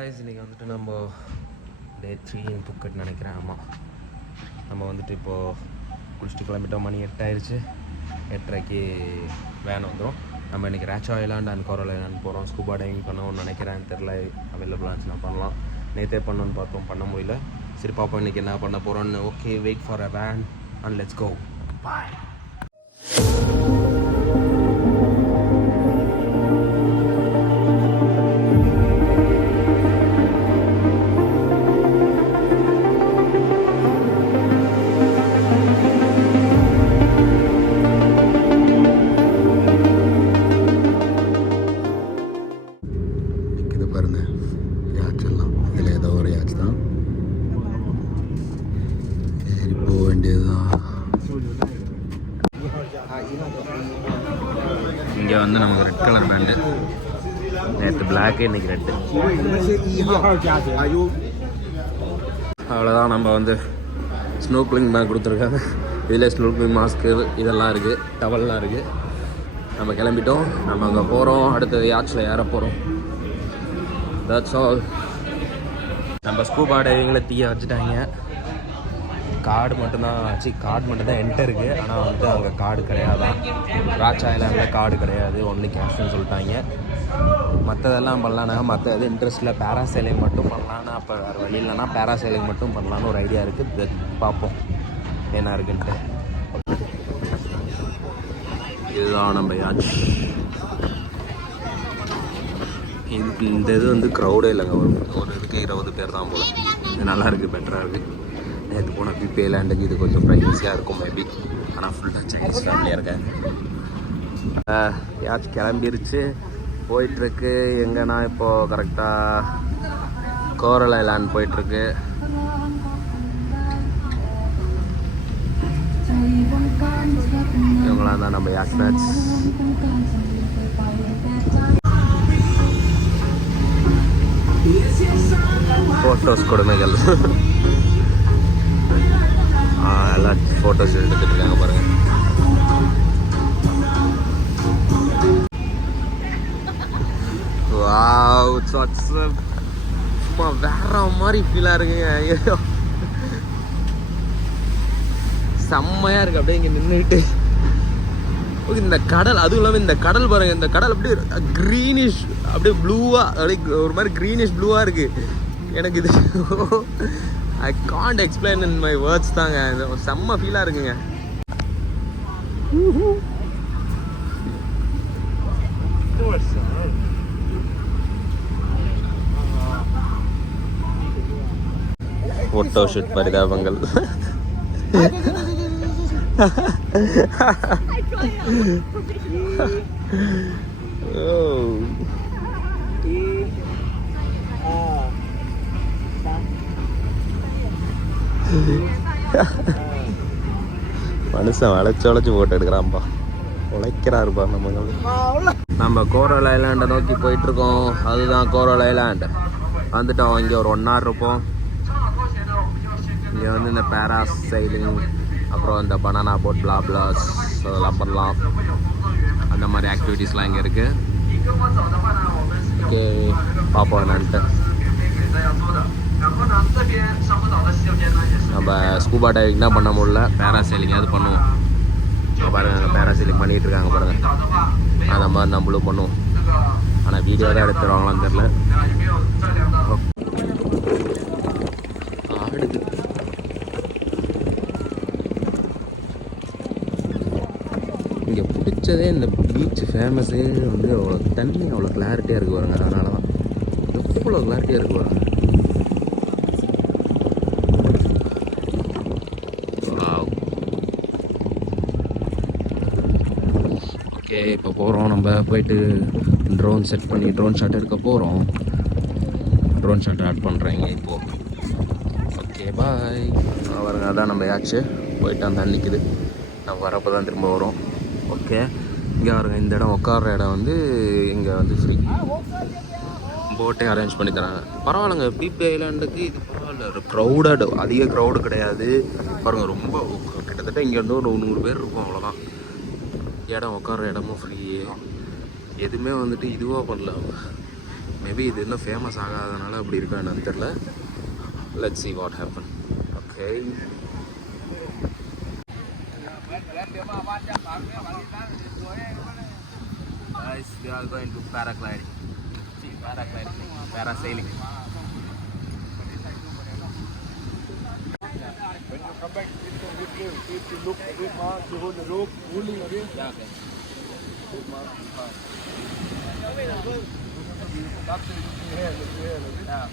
guys, இன்றைக்கி வந்துட்டு நம்ம டே 3 இன் புக்கெட் நினைக்கிறேன். ஆமாம், நம்ம வந்துட்டு இப்போது குளிச்சுட்டு கிளம்பிட்டோம். மணி 8 ஆயிடுச்சு. 8:30க்கு வேன் வந்துடும். நம்ம இன்றைக்கி ராச்சா ஐலாண்ட் அண்ட் கோரல் ஐலாண்ட் போகிறோம். ஸ்கூபா டைவிங் பண்ணணும்னு நினைக்கிறேன். தெரில, அவைலபிளாக இருந்துச்சுன்னா பண்ணலாம். நேற்றே பண்ணணுன்னு பார்த்தோம், பண்ண முடியல. சரி பார்ப்போம் இன்றைக்கி என்ன பண்ண போகிறோன்னு. Okay, wait for a van and let's go. Bye. இங்கே வந்து நமக்கு ரெட் கலர் பேண்டு, நேற்று பிளாக்கு, இன்றைக்கி ரெட்டு. அவ்வளோதான். நம்ம வந்து ஸ்னோக்லிங் பேக் கொடுத்துருக்காங்க. இதில் ஸ்னோக்லிங் மாஸ்க்கு இதெல்லாம் இருக்குது, டவல்லாம் இருக்குது. நம்ம கிளம்பிட்டோம். நம்ம அங்கே போகிறோம். அடுத்தது யாட்சில் ஏற போகிறோம். That's all. நம்ம ஸ்கூபா டைவிங்கில் தீயை வச்சுட்டாங்க. கார்டு மட்டும்தான் என்கிட்ட இருக்குது. ஆனால் வந்து அங்கே கார்டு கிடையாதான். ராச்சா ஐலாண்டில் கார்டு கிடையாது, ஒன்லி கேஷ்னு சொல்லிட்டாங்க. மற்றதெல்லாம் பண்ணலான்னா, மற்ற எது இன்ட்ரெஸ்ட்டில் பேராசைலிங் மட்டும் பண்ணலான்னு, அப்போ வேறு வழி இல்லைன்னா பேராசைலிங் மட்டும் பண்ணலான்னு ஒரு ஐடியா இருக்குது. பார்ப்போம் என்ன இருக்குன்ட்டு. இதுதான் நம்ம யாட்ச். இந்த இது வந்து க்ரௌடே இல்லைங்க. ஒரு இதுக்கு 20 பேர் தான் போல். இது நல்லாயிருக்கு, பெட்டராக இருக்குது. நேற்று போன பிபி ஐலாண்டுக்கு இது கொஞ்சம் ப்ரைவசியாக இருக்கும் மேபி. ஆனால் ஃபுல்லாக சைனீஸ் ஃபேமிலியாக இருக்கேன். யாச்சு கிளம்பிருச்சு, போயிட்டுருக்கு. எங்கன்னா இப்போது கரெக்டாக கோரல் ஐலாண்ட் போயிட்டுருக்கு. இவங்களாம் தான் நம்ம யாச் மேட்ச். ஃபோட்டோஸ் கொடுமைகள். எல்லாம் ஃபோட்டோஸ் எடுத்துகிட்டு இருக்காங்க பாருங்கள். வாவ், சும்மா வேற மாதிரி ஃபீலாக இருக்குங்க. ஐயோ, செம்மையாக இருக்குது. அப்படியே இங்கே நின்றுட்டு இந்த கடல், அதுவும் இல்லாமல் இந்த கடல் பாருங்கள். இந்த கடல் அப்படியே க்ரீனிஷ், அப்படியே ப்ளூவாக, அப்படியே ஒரு மாதிரி க்ரீனிஷ் ப்ளூவாக இருக்குது. எனக்கு இது I can't explain in my words தாங்க. செம்ம ஃபீலாக இருக்குங்க. ஃபோட்டோ ஷூட் பரிதாபங்கள். மனுஷன் வளைச்சு போட்டு எடுக்கிறான்ப்பா, உழைக்கிறாருப்பா. நம்ம கோரல் ஐலாண்டை நோக்கி போயிட்டுருக்கோம். அதுதான் கோரல் ஐலாண்ட். வந்துட்டோம். இங்கே ஒரு 1 hour இருப்போம். இங்கே வந்து இந்த பேராசைலிங், அப்புறம் இந்த பனானா போட், பிளாப்ளாஸ், அதெல்லாம் பண்ணலாம். அந்த மாதிரி ஆக்டிவிட்டீஸ்லாம் இங்கே இருக்குது. ஓகே, பார்ப்போம் என்னன்ட்டு. நம்ம ஸ்கூபா டைவிங் தான் பண்ண முடியல, பேராசைலிங் அது பண்ணுவோம். பாருங்கள், அங்கே பேராசைலிங் பண்ணிகிட்டு இருக்காங்க பாருங்கள். அந்த மாதிரி நம்மளும் பண்ணுவோம். ஆனால் வீடியோ தான் எடுத்துருவாங்களான்னு தெரில. ஆடுது. இங்கே பிடிச்சதே இந்த பீச் ஃபேமஸே வந்து அவ்வளோ தண்ணி அவ்வளோ கிளாரிட்டியாக இருக்குது பாருங்க. அதனால தான் எவ்வளோ கிளாரிட்டியாக இருக்குது பாருங்க. ஓகே, இப்போ போகிறோம். நம்ம போயிட்டு ட்ரோன் செட் பண்ணி ட்ரோன் ஷாட் எடுக்க போகிறோம். ட்ரோன் ஷாட் ஆட் பண்ணுறேங்க இப்போது. ஓகே, பாய். பாருங்க, அதான் நம்ம யாச்சு. போயிட்டு அந்த நிற்குது. நம்ம வரப்போ தான் திரும்ப வரோம். ஓகே, இங்கே பாருங்க. இந்த இடம் உட்கார்ற இடம் வந்து இங்கே வந்து ஃப்ரீ. போட்டே அரேஞ்ச் பண்ணி தராங்க. பரவாயில்லைங்க, பிபி ஐலாண்டுக்கு இது பரவாயில்ல. க்ரௌடட், அதிக க்ரௌடு கிடையாது பாருங்கள். ரொம்ப கிட்டத்தட்ட இங்கேருந்து ஒரு 100 பேர் இருக்கும், அவ்வளோதான். இடம் உட்கார இடமும் ஃப்ரீ. எதுவுமே வந்துட்டு இதுவாக பண்ணல. மேபி இது இன்னும் ஃபேமஸ் ஆகாதனால அப்படி இருக்கா என்னன்னு தெரில. Let's see what happen. Okay, guys, we are going to paragliding. See, parasailing. When you come back, if you look at it, you hold the rope, pulling again. Yeah, okay. After you look here, Yeah.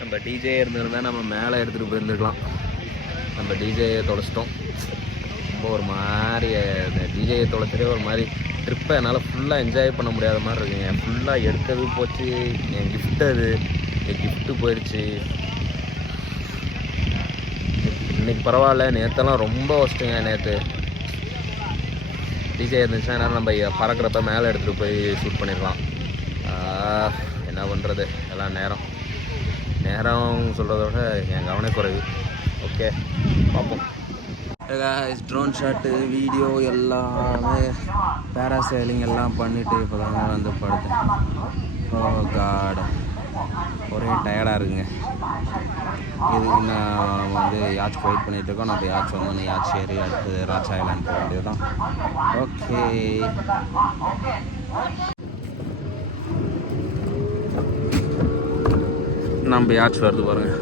நம்ம DJ இருந்திருந்தா நம்ம மேலே எடுத்துகிட்டு போயிருந்துருக்கலாம். நம்ம டிஜேயை தொலைச்சிட்டோம். ரொம்ப ஒரு மாதிரி இந்த டிஜேயை தொலைச்சிட்டே ஒரு மாதிரி ட்ரிப்பை என்னால் ஃபுல்லாக என்ஜாய் பண்ண முடியாத மாதிரி இருக்குங்க. ஃபுல்லாக எடுத்தது போச்சு, என் கிஃப்ட்டு அது, என் கிஃப்ட்டு போயிடுச்சு. இன்றைக்கி பரவாயில்ல, நேற்றெல்லாம் ரொம்ப ஒஸ்ட்டுங்க. நேற்று டிஜே இருந்துச்சுன்னா என்னால் நம்ம பறக்கிறப்ப மேலே எடுத்துகிட்டு போய் ஷூட் பண்ணிடலாம். என்ன பண்ணுறது, எல்லாம் நேரம் சொல்கிறத விட என் கவனக்குறைவு. ஓகே, பார்ப்போம். ட்ரோன் ஷாட்டு, வீடியோ எல்லாமே பேராசைலிங் எல்லாம் பண்ணிவிட்டு இப்போ தாங்க வந்து படுத்தேன். ஓ காட், ஒரே டயர்டாக இருக்குங்க. இதுக்கு நான் வந்து யாட்ச் வெயிட் பண்ணிகிட்ருக்கோம். நம்ம யாட்ச் வந்தோன்னே யாட்ச் ஏறி அடுத்து ராஜா ஐலாண்ட் போக வேண்டியது தான். ஓகே, நம்ம யாட்ச் வருது பாருங்க.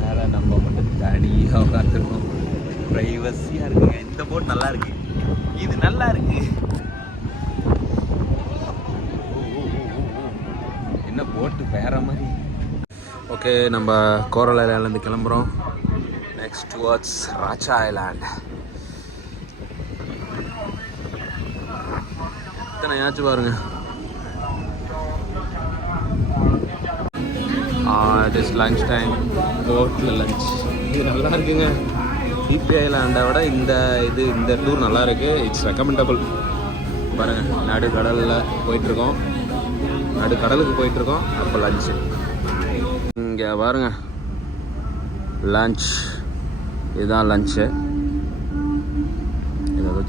மேலே நம்ம மட்டும் தனியாக உட்காந்துருக்கோம். ப்ரைவசியாக இருக்குங்க. இந்த போட் நல்லா இருக்கு, இது நல்லா இருக்கு. என்ன போட்டு வேற மாதிரி. ஓகே, நம்ம கோரல் ஐலாண்ட்லேருந்து கிளம்புறோம். நெக்ஸ்ட் டுவர்ட்ஸ் ராஜா ஐலாண்ட். யாச்சும் பாருங்க, இட் இஸ் லஞ்ச் டைம். போட்டில் லஞ்ச் இது நல்லா இருக்குங்க. டிபி ஐலாண்டை விட இந்த டூர் நல்லா இருக்கு. It's recommendable. பாருங்க, நடுக்கடலில் போயிட்டுருக்கோம், நடுக்கடலுக்கு போயிட்டுருக்கோம். அப்போ லஞ்சு இங்கே பாருங்க, லஞ்ச் இதுதான் லஞ்சு.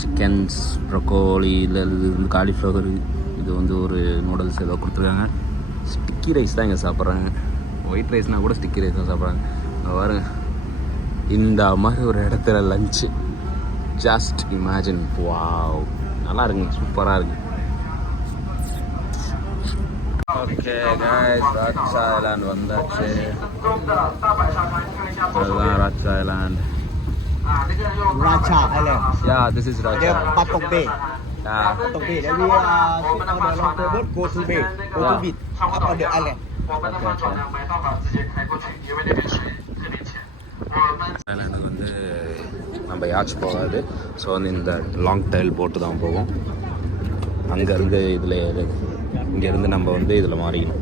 சிக்கன்ஸ், ப்ரொக்கோலி, இல்லை இது வந்து காலிஃப்ளவர், இது வந்து ஒரு நூடுல்ஸ் ஏதோ கொடுத்துருக்காங்க. ஸ்டிக்கி ரைஸ் தான் இங்கே சாப்பிட்றாங்க. ஒயிட் ரைஸ்னால் கூட ஸ்டிக்கி ரைஸ் தான் சாப்பிட்றாங்க. பாருங்க, இந்த மாதிரி ஒரு இடத்துல லஞ்சு, ஜஸ்ட் இமேஜின். வாவ், நல்லா இருக்குங்க, சூப்பராக இருக்குது. ஓகே கைஸ், ராஜா ஐலாண்ட் வந்தாச்சு. அதுதான் ராஜா island. Raja Island. Yeah, this is Raja. The Patok Bay. Yeah. Patok Bay. Then we sit on the local boat, go to bay, go to beach, up on the island. ஐலாண்டுக்கு வந்து நம்ம yachts போகாது. So வந்து இந்த long tail போட்டு தான் போகும். அங்கேருந்து இதில் இங்கேருந்து நம்ம வந்து இதில் மாறிக்கணும்.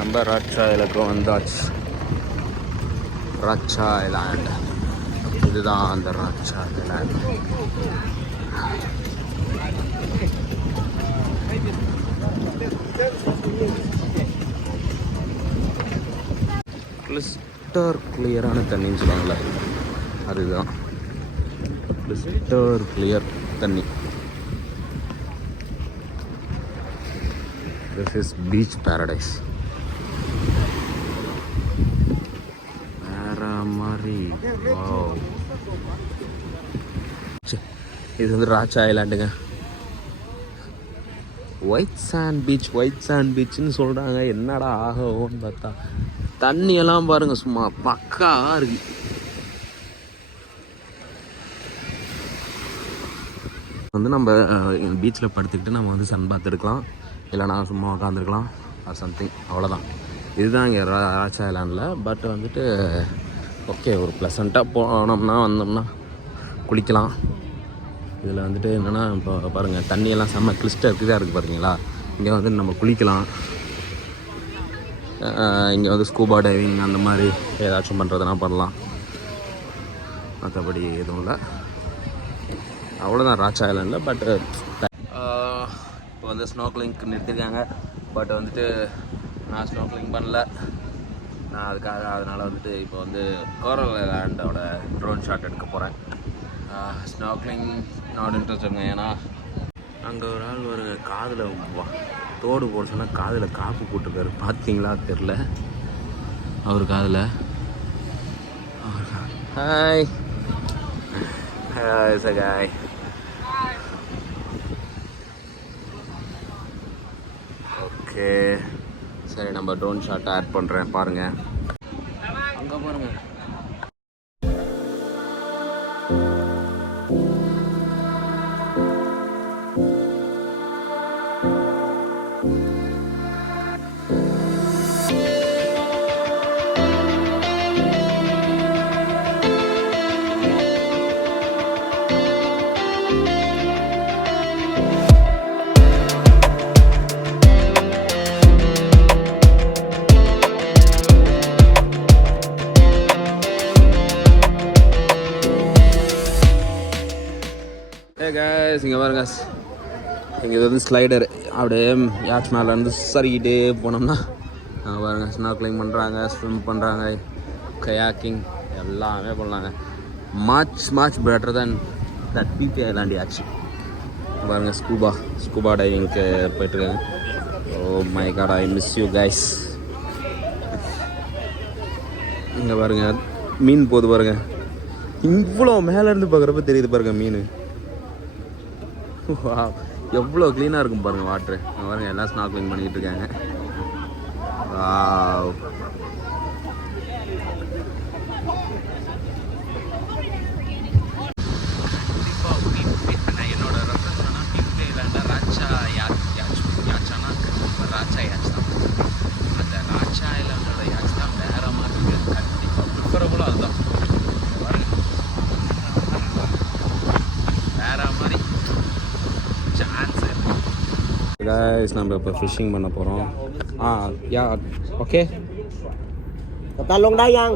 நம்ம ராஜா ஐலாண்டுக்கு வந்தாச்சு. ராஜா ஐலாண்ட், இதுதான் அந்த ராஜா ஐலாண்ட். கிறிஸ்டர் கிளியரான தண்ணின்னு சொல்லுவாங்களே, அதுதான் கிறிஸ்டர் கிளியர் தண்ணி. This is beach paradise. வேற மாதிரி. Wow. இது வந்து ராஜா ஐலாண்டுங்க. ஒயிட் சாண்ட் பீச்னு சொல்கிறாங்க. என்னடா ஆகும்னு பார்த்தா தண்ணியெல்லாம் பாருங்கள் சும்மா பக்கா இருக்கு. வந்து நம்ம பீச்சில் படுத்துக்கிட்டு நம்ம வந்து சன் பாத் எடுக்கலாம், இல்லைனா சும்மா உட்காந்துருக்கலாம் ஆர் சம்திங், அவ்வளோதான். இதுதான் இங்கே ராச்சா ஐலாண்டில். பட் வந்துட்டு ஓகே, ஒரு ப்ளசண்ட்டாக போனோம்னா வந்தோம்னா குளிக்கலாம். இதில் வந்துட்டு என்னென்னா இப்போ பாருங்கள் தண்ணியெல்லாம் செம்ம கிறிஸ்டல் இருக்குது பாருங்களா. இங்கே வந்து நம்ம குளிக்கலாம். இங்கே வந்து ஸ்கூபா டைவிங் அந்த மாதிரி ஏதாச்சும் பண்ணுறதுனா பண்ணலாம். மற்றபடி எதுவும் இல்லை, அவ்வளோதான் ராச்சா ஐலாண்டில். பட் இப்போ வந்து ஸ்னோக்லிங்க்கு நிறுத்திருக்காங்க. பட் வந்துட்டு நான் ஸ்னோக்லிங் பண்ணல, நான் அதனால் வந்துட்டு இப்போ வந்து கோரல் ஐலாண்டோட ட்ரோன் ஷாட் எடுக்க போகிறேன். ஸ்னோக்லிங் நாட் இன்ட்ரெஸ்டுங்க. ஏன்னா அங்கே ஒரு ஆள் ஒரு காதில் தோடு போட சொன்னால் காதில் காப்பு போட்டிருக்காரு, பார்த்தீங்களா தெரில அவர் காதில். Hi hi Sahai. ஓகே சரி, நம்ம ட்ரோன் ஷாட்டை ஆட் பண்ணுறேன் பாருங்கள். அங்கே பாருங்கள். guys, இங்கே பாருங்க, இங்கே வந்து ஸ்லைடர் அப்படியே யாச் மேலேருந்து சரிக்கிட்டே போனோம்னா பாருங்கள் ஸ்னோக்லிங் பண்ணுறாங்க, ஸ்விம் பண்ணுறாங்க, கயாக்கிங் எல்லாமே பண்ணலாங்க. Much better than that Phi Phi island யாச்சு. பாருங்கள் ஸ்கூபா டைவிங்க்கு போயிட்டுருக்காங்க. Oh my God, I miss you guys. இங்கே பாருங்கள் மீன் போகுது பாருங்கள், இவ்வளோ மேலேருந்து பார்க்குறப்ப தெரியுது பாருங்கள் மீன். எவ்வளோ க்ளீனாக இருக்கும் பாருங்கள் வாட்ரு. பாருங்கள் எல்லாம் ஸ்னார்க்லிங் பண்ணிக்கிட்டு இருக்காங்க. என்னோட ரெஃபரன்ஸ் ஆனால் பிபி ஐலாண்டா ராச்சா யாச்சானா ராச்சா யாச் தான். அந்த ராச்சா ஐலாண்டோட யாச் தான் வேறு மாதிரி இருக்குது. கண்டிப்பாக ப்ரிஃபரபுளாக அதுதான் பாருங்கள், வேறு மாதிரி சான்ஸ். गाइस நம்ம இப்போ ஃபிஷிங் பண்ண போகிறோம். Yeah okay. Tao lông đá yang.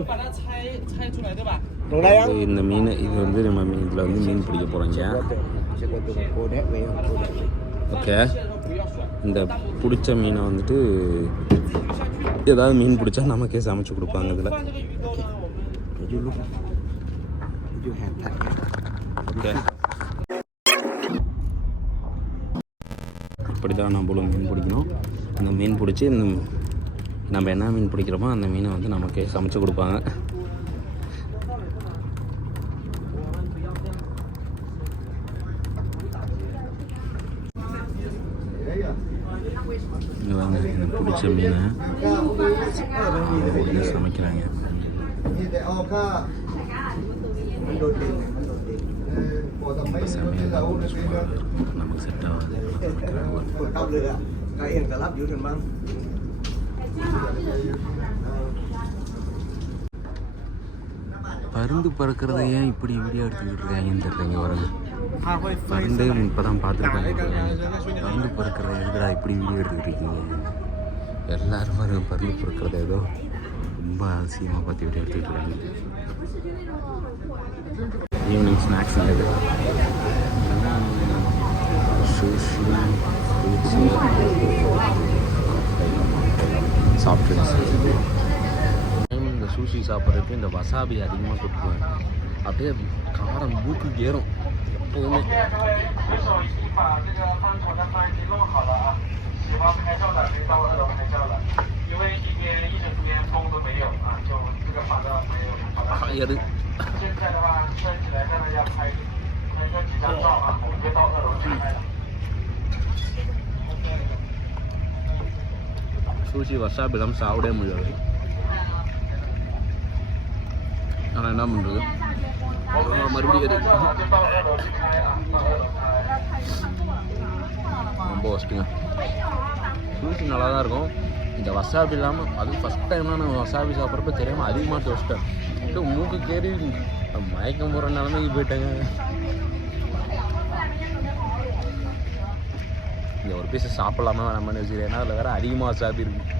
Lông đá yang. இந்த மீன் இது வந்து நம்ம இதில் வந்து மீன் பிடிக்க போகிறோங்க. ஓகே, இந்த பிடிச்ச மீனை வந்துட்டு ஏதாவது மீன் பிடிச்சா நமக்கே சமைச்சு கொடுப்பாங்க இதில். ஓகே, இப்படி தான் நம்மளும் மீன் பிடிக்கணும். அந்த மீன் பிடிச்சி நம்ம என்ன மீன் பிடிக்கிறோமோ அந்த மீனை வந்து நமக்கே சமைச்சு கொடுப்பாங்க. எனக்கு பிடிச்ச மீனை சமைக்கிறாங்க. நமக்கு செட் ஆகாது. பருந்து பறக்கிறத ஏன் இப்படி வீடியோ எடுத்துக்கிட்டு இருக்காங்கன்னு தெரியலங்க. வரங்க பருந்து இப்போ தான் பார்த்துருக்காங்க. பருந்து பறக்கிறத எதுக்குடா இப்படி வீடியோ எடுத்துக்கிட்டு இருக்கீங்க? எல்லோரும் பாருங்க பருந்து பறக்கிறத ஏதோ ரொம்ப அவசியமாக பார்த்து வீடியோ எடுத்துக்கிட்டு இருக்காங்க. ஈவினிங் ஸ்நாக்ஸ் இது சாஃப்ட் ட்ரிங்க்ஸ். இந்த சூஷி சாப்பிட்றப்ப இந்த வசாபி அதிகமாக கொடுத்துருவாங்க. அப்படியே காரம் மூக்குக்கு ஏறும் எப்போதுமே. எது சூஷி வசாபி இல்லாமல் சாப்பிடவே முடியாது. ஆனால் என்ன பண்ணுறது, மறுபடியும் ரொம்ப ஒஸ்ட்டுங்க. சூஷி நல்லா தான் இருக்கும். இந்த வசாபி இல்லாமல் அதுவும் ஃபஸ்ட் டைம்னா நான் வசாபி சாப்பிட்றப்ப தெரியாமல் அதிகமாக டோஸ்ட்டேன். மூக்கு கேறி மயக்கம் போகிற நிலமைக்கு போயிட்டேங்க. இந்த ஒரு பீஸை சாப்பிட்லாமா வேணாமனு வச்சுக்கிறேன். ஏன்னா அதில் வேறு அதிகமாக வசாபி இருக்கு.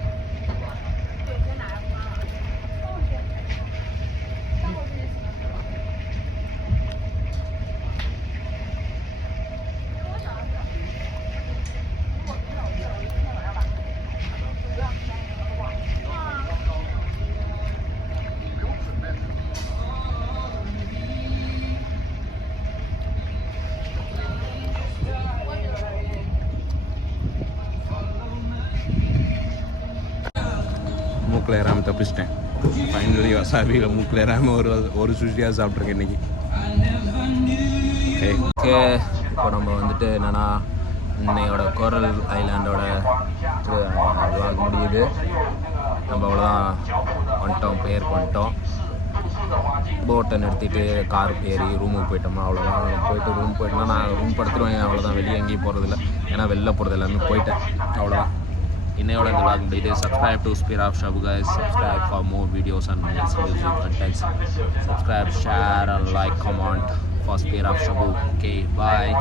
மூக்கில் ஏறாமல் தப்பிச்சிட்டேன். ஃபைனலி வசாபியில் மூக்கில் ஏறாமல் ஒரு சுஷியாக சாப்பிட்ருக்கேன் இன்றைக்கி. ஓகே, இப்போ நம்ம வந்துட்டு என்னென்னா இன்னையோட கோரல் ஐலாண்டோட விளாக் முடியுது. நம்ம அவ்வளோதான் வந்துட்டோம், பேருக்கு வந்துட்டோம். போட்டை நிறுத்திட்டு கார் ஏறி ரூமுக்கு போயிட்டோம்னா அவ்வளோதான். போயிட்டு ரூம் போயிட்டோம்னா நான் ரூம் படுத்துருவேன். அவ்வளோதான், வெளியே எங்கேயும் போகிறதில்ல. ஏன்னா வெளில போகிறது எல்லாமே போயிட்டேன். அவ்வளோதான், இன்னையோட இந்த vlog முடியுது. Subscribe to Spear of Shabu guys. Subscribe for more videos and music contents. Subscribe, share and like, comment for Spear of Shabu. Okay, bye.